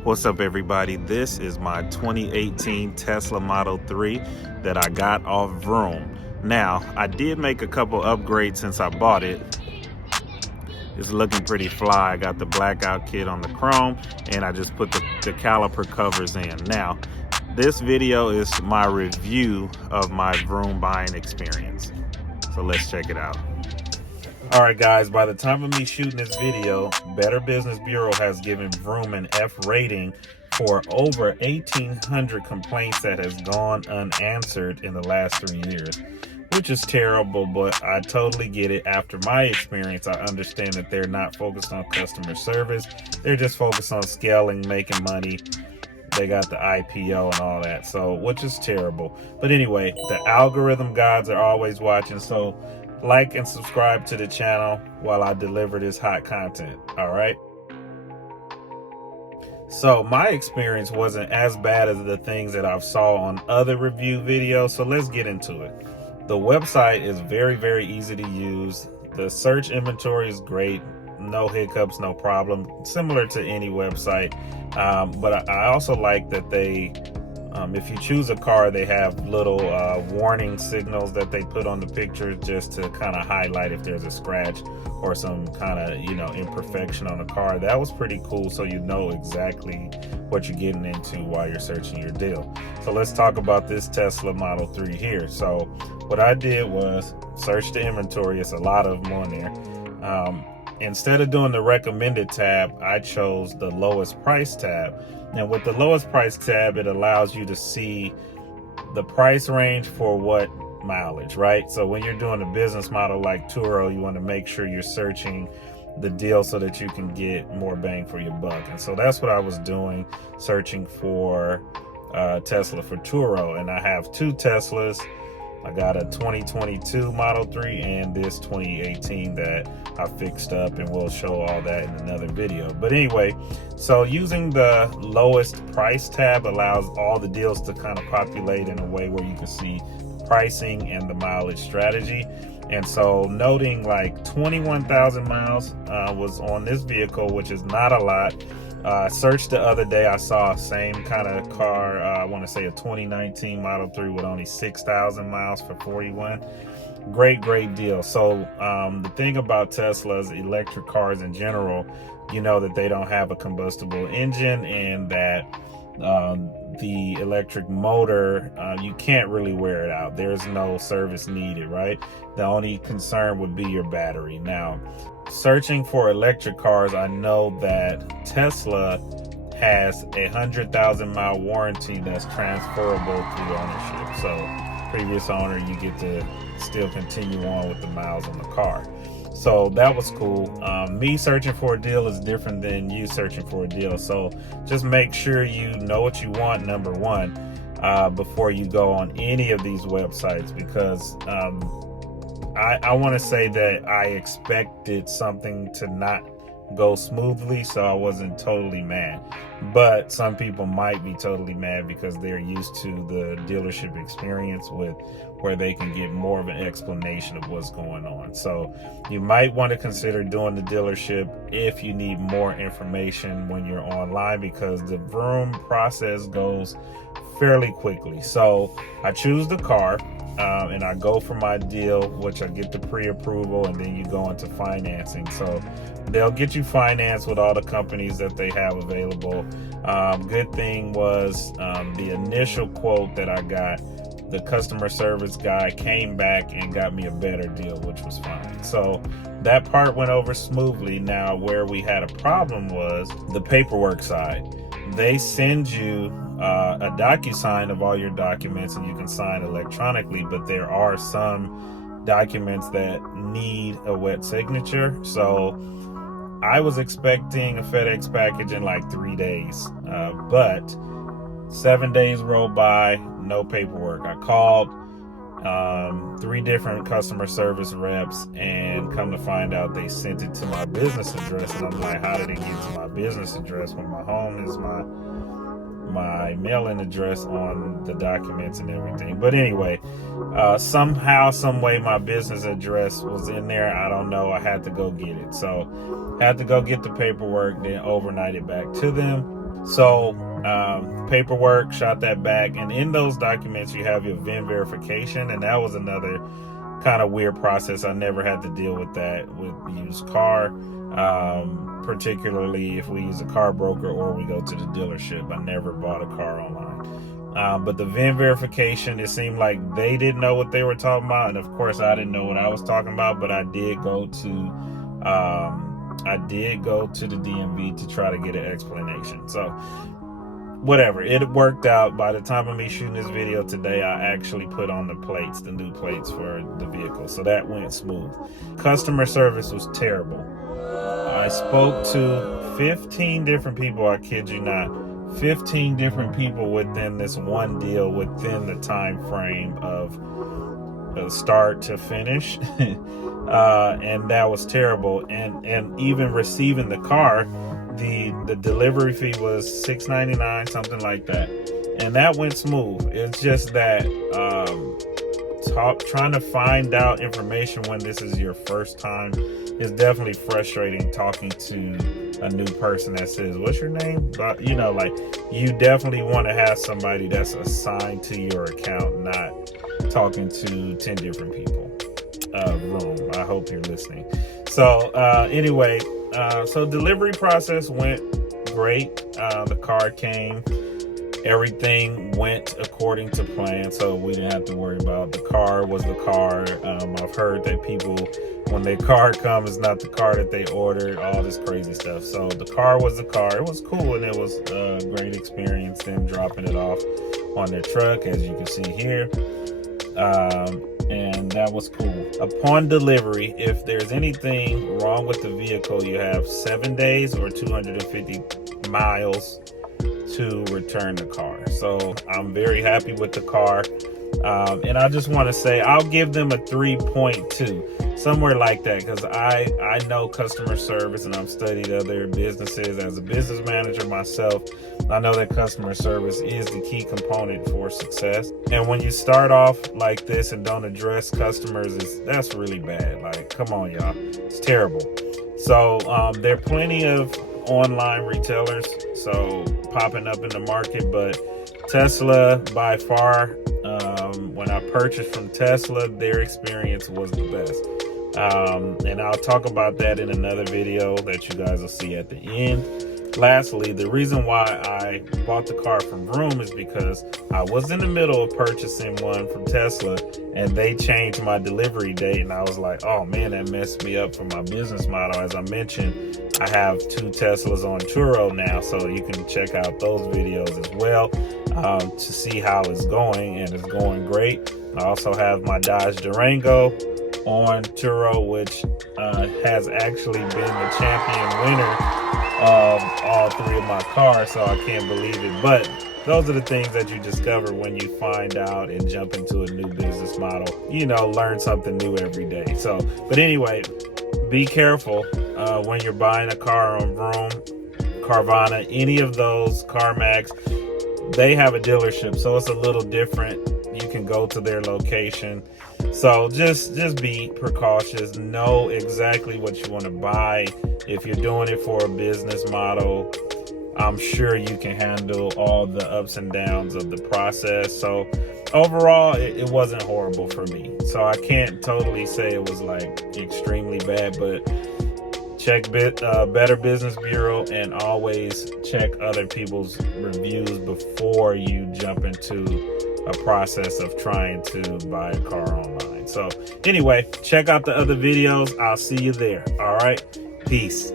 What's up, everybody? This is my 2018 Tesla Model 3 that I got off Vroom. Now, I did make a couple upgrades since I bought it. It's looking pretty fly. I got the blackout kit on the chrome, and I just put the caliper covers in. Now, this video is my review of my Vroom buying experience. So let's check it out. All right, guys, by the time of me shooting this video, Better Business Bureau has given Vroom an F rating for over 1,800 complaints that has gone unanswered in the last 3 years, which is terrible, but I totally get it. After my experience, I understand that they're not focused on customer service. They're just focused on scaling, making money. They got the IPO and all that, so which is terrible. But anyway, the algorithm gods are always watching, so like and subscribe to the channel while I deliver this hot content. All right. So my experience wasn't as bad as the things that I've saw on other review videos. So let's get into it. The website is very, very easy to use. The search inventory is great. No hiccups, no problem. Similar to any website. But I also like that they, if you choose a car, they have little warning signals that they put on the picture just to kind of highlight if there's a scratch or some kind of, imperfection on the car. That was pretty cool, so you know exactly what you're getting into while you're searching your deal. So let's talk about this Tesla Model 3 here. So what I did was search the inventory. It's a lot of them on there. Instead of doing the recommended tab, I chose the lowest price tab. And with the lowest price tab, it allows you to see the price range for what mileage, right? So when you're doing a business model like TURO, you want to make sure you're searching the deal so that you can get more bang for your buck. And so that's what I was doing, searching for Tesla for TURO. And I have two Teslas. I got a 2022 Model 3 and this 2018 that I fixed up, and we'll show all that in another video. But anyway, so using the lowest price tab allows all the deals to kind of populate in a way where you can see pricing and the mileage strategy. And so noting like 21,000 miles was on this vehicle, which is not a lot. Searched the other day, I saw same kind of car, I want to say a 2019 Model 3 with only 6,000 miles for 41. Great deal. So the thing about Tesla's electric cars in general, you know that they don't have a combustible engine, and that the electric motor, you can't really wear it out. There's no service needed, right? The only concern would be your battery. Now, searching for electric cars, I know that Tesla has a 100,000 mile warranty that's transferable through ownership. So previous owner, you get to still continue on with the miles on the car. So that was cool. Me searching for a deal is different than you searching for a deal. So just make sure you know what you want, number one, before you go on any of these websites, because I want to say that I expected something to not go smoothly, so I wasn't totally mad. But some people might be totally mad because they're used to the dealership experience with where they can get more of an explanation of what's going on. So you might want to consider doing the dealership if you need more information when you're online, because the Vroom process goes fairly quickly. So I choose the car, and I go for my deal, which I get the pre-approval, and then you go into financing. So they'll get you financed with all the companies that they have available. Good thing was the initial quote that I got, the customer service guy came back and got me a better deal, which was fine. So that part went over smoothly. Now, where we had a problem was the paperwork side. They send you a DocuSign of all your documents, and you can sign electronically, but there are some documents that need a wet signature. So I was expecting a FedEx package in like 3 days, but 7 days rolled by, no paperwork. I called 3 different customer service reps, and come to find out they sent it to my business address. And I'm like, how did it get to my business address when my home is my mailing address on the documents and everything? But anyway, somehow, some way, my business address was in there. I don't know. I had to go get it. So had to go get the paperwork, then overnight it back to them. So paperwork, shot that back, and in those documents you have your VIN verification, and that was another kind of weird process. I never had to deal with that with used car, particularly if we use a car broker or we go to the dealership. I never bought a car online. But the VIN verification, it seemed like they didn't know what they were talking about, and of course I didn't know what I was talking about, but I did go to the DMV to try to get an explanation. So whatever, it worked out. By the time of me shooting this video today, I actually put on the plates, the new plates for the vehicle, so that went smooth. Customer service was terrible. I spoke to 15 different people, I kid you not, 15 different people within this one deal, within the time frame of start to finish. And that was terrible. And even receiving the car, the delivery fee was $6.99, something like that, and that went smooth. It's just that trying to find out information when this is your first time is definitely frustrating, talking to a new person that says, what's your name? But you know, like, you definitely want to have somebody that's assigned to your account, not talking to 10 different people. Vroom, I hope you're listening. So anyway, so delivery process went great. The car came, everything went according to plan, so we didn't have to worry about the car was the car. I've heard that people, when their car comes, it's not the car that they ordered, all this crazy stuff. So the car was the car. It was cool, and it was a great experience, them dropping it off on their truck, as you can see here. And that was cool. Upon delivery, if there's anything wrong with the vehicle, you have 7 days or 250 miles to return the car. So I'm very happy with the car. And I just want to say, I'll give them a 3.2, somewhere like that, because I know customer service, and I've studied other businesses as a business manager myself. I know that customer service is the key component for success. And when you start off like this and don't address customers, that's really bad. Like, come on, y'all. It's terrible. So there are plenty of online retailers so popping up in the market, but Tesla by far, when I purchased from Tesla, their experience was the best. And I'll talk about that in another video that you guys will see at the end. Lastly, the reason why I bought the car from Vroom is because I was in the middle of purchasing one from Tesla, and they changed my delivery date, and I was like, oh man, that messed me up for my business model. As I mentioned, I have 2 Teslas on TURO now, so you can check out those videos as well to see how it's going, and it's going great. I also have my Dodge Durango on TURO, which has actually been the champion winner of all 3 of my cars, so I can't believe it. But those are the things that you discover when you find out and jump into a new business model. You know, learn something new every day. So, but anyway, be careful when you're buying a car on Vroom, Carvana, any of those, CarMax. They have a dealership, so it's a little different. You can go to their location. So just be precautious. Know exactly what you want to buy. If you're doing it for a business model, I'm sure you can handle all the ups and downs of the process. So overall, it wasn't horrible for me. So I can't totally say it was like extremely bad, but check Better Business Bureau, and always check other people's reviews before you jump into a process of trying to buy a car online. So anyway, check out the other videos. I'll see you there. All right. Peace.